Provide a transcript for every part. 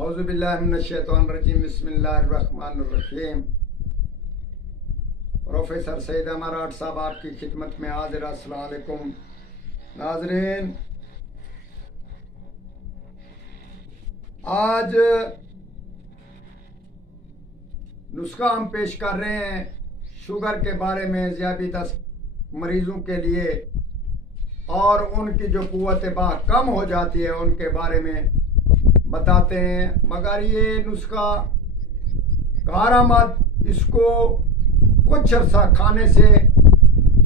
औज़ुबिल्लाहिमिनश्शैतानिर्रजीम बिस्मिल्लाहिर्रहमानिर्रहीम। प्रोफेसर सईद अमराट साहब आपकी खिदमत में हाजिर। अस्सलाम वालेकुम नाज़रीन, आज नुस्खा हम पेश कर रहे हैं शुगर के बारे में, ज़ियाबितस मरीजों के लिए, और उनकी जो कुव्वत बाह कम हो जाती है उनके बारे में बताते हैं। मगर ये नुस्खा खारा मत, इसको कुछ अर्सा खाने से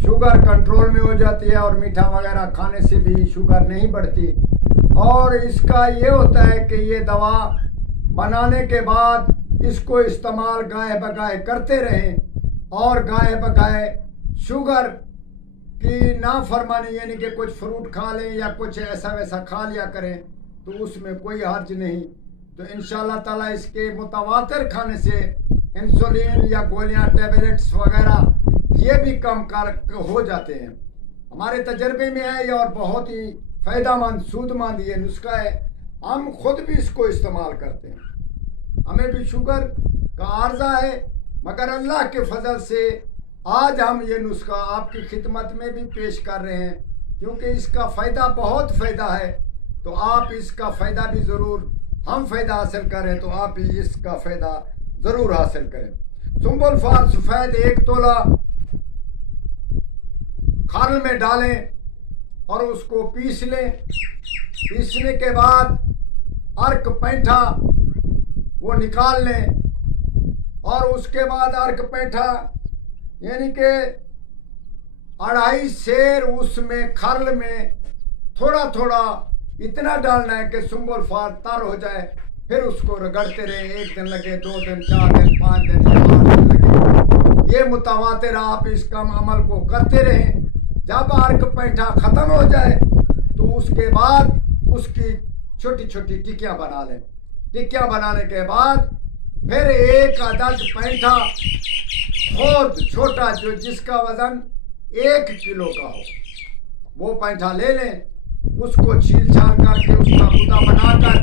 शुगर कंट्रोल में हो जाती है और मीठा वगैरह खाने से भी शुगर नहीं बढ़ती। और इसका ये होता है कि ये दवा बनाने के बाद इसको इस्तेमाल गाय बगाए करते रहें और गाय बगाए शुगर की नाफरमानी, यानी कि कुछ फ्रूट खा लें या कुछ ऐसा वैसा खा लिया करें तो उसमें कोई हर्ज नहीं। तो इंशाल्लाह ताला इसके मुतवातिर खाने से इंसुलिन या गोलियां, टैबलेट्स वगैरह ये भी कम हो जाते हैं। हमारे तजर्बे में है ये, और बहुत ही फ़ायदेमंद सूदमंद ये नुस्खा है। हम खुद भी इसको इस्तेमाल करते हैं। हमें भी शुगर का आर्जा है, मगर अल्लाह के फजल से आज हम ये नुस्खा आपकी खिदमत में भी पेश कर रहे हैं, क्योंकि इसका फ़ायदा बहुत फ़ायदा है। तो आप इसका फ़ायदा भी ज़रूर, हम फ़ायदा हासिल करें तो आप भी इसका फ़ायदा ज़रूर हासिल करें। सुंबुल फार सफ़ेद 1 तोला खाल में डालें और उसको पीस लें। पीसने के बाद अर्क पैंठा वो निकाल लें, और उसके बाद अर्क पैंठा यानी कि 2.5 सेर उसमें खरल में थोड़ा थोड़ा इतना डालना है कि सुंबुल फार तर हो जाए। फिर उसको रगड़ते रहे, 1 दिन लगे, 2 दिन, 4 दिन, 5 दिन या 8 दिन लगे। ये मुतवातिर आप इसका अमल को करते रहें। जब अर्क पैंठा ख़त्म हो जाए तो उसके बाद उसकी छोटी छोटी टिक्कियाँ बना लें। टिक्कियाँ बनाने के बाद फिर 1 अदद पैंठा बहुत छोटा, जो जिसका वजन 1 किलो का हो, वो पैंठा ले लें। उसको छील छाल करके उसका गुदा बनाकर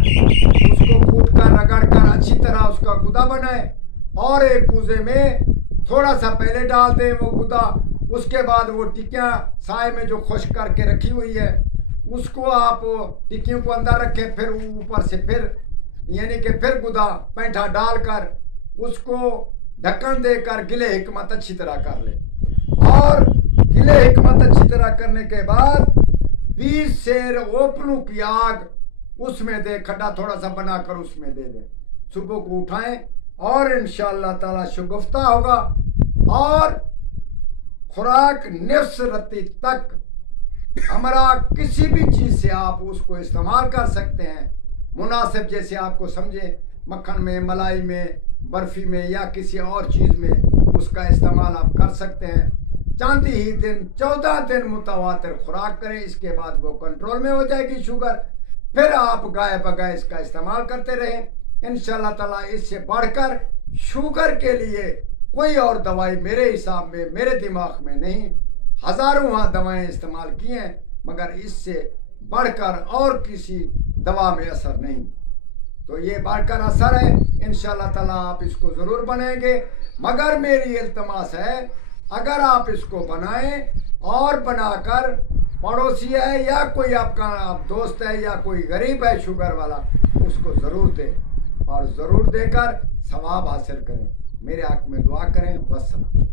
उसको कूट कर रगड़ कर अच्छी तरह उसका गुदा बनाए, और एक कूजे में थोड़ा सा पहले डाल दें वो गुदा। उसके बाद वो टिक्कियाँ साए में जो खुश्क करके रखी हुई है उसको आप टिक्कियों को अंदर रखें। फिर ऊपर से फिर यानी कि फिर गुदा पैंठा डालकर उसको ढक्कन देकर गिले हिकमत अच्छी तरह कर ले। और गिले हिकमत अच्छी तरह करने के बाद 20 सेर ओपनू की आग उसमें दे, खड्डा थोड़ा सा बनाकर उसमें दे दें। सुबह को उठाएं और इंशाअल्लाह ताला शगुफ्ता होगा। और खुराक निफ्स रत्ती तक हमारा किसी भी चीज़ से आप उसको इस्तेमाल कर सकते हैं मुनासिब, जैसे आपको समझे, मक्खन में, मलाई में, बर्फ़ी में या किसी और चीज़ में उसका इस्तेमाल आप कर सकते हैं। चांदी ही दिन 14 दिन मुतवातिर खुराक करें, इसके बाद वो कंट्रोल में हो जाएगी शुगर। फिर आप गाय बगाए इसका इस्तेमाल करते रहें। इंशाअल्लाह ताला इससे बढ़कर शुगर के लिए कोई और दवाई मेरे हिसाब में, मेरे दिमाग में नहीं। हज़ारों वहाँ दवाएं इस्तेमाल की हैं, मगर इससे बढ़कर और किसी दवा में असर नहीं। तो ये बढ़कर असर है। इंशाअल्लाह ताला आप इसको ज़रूर बनाएंगे। मगर मेरी इल्तमास है, अगर आप इसको बनाएं और बनाकर पड़ोसी है या कोई आपका दोस्त है या कोई गरीब है शुगर वाला, उसको ज़रूर दें और ज़रूर देकर सवाब हासिल करें। मेरे हक़ में दुआ करें। वस्सलाम।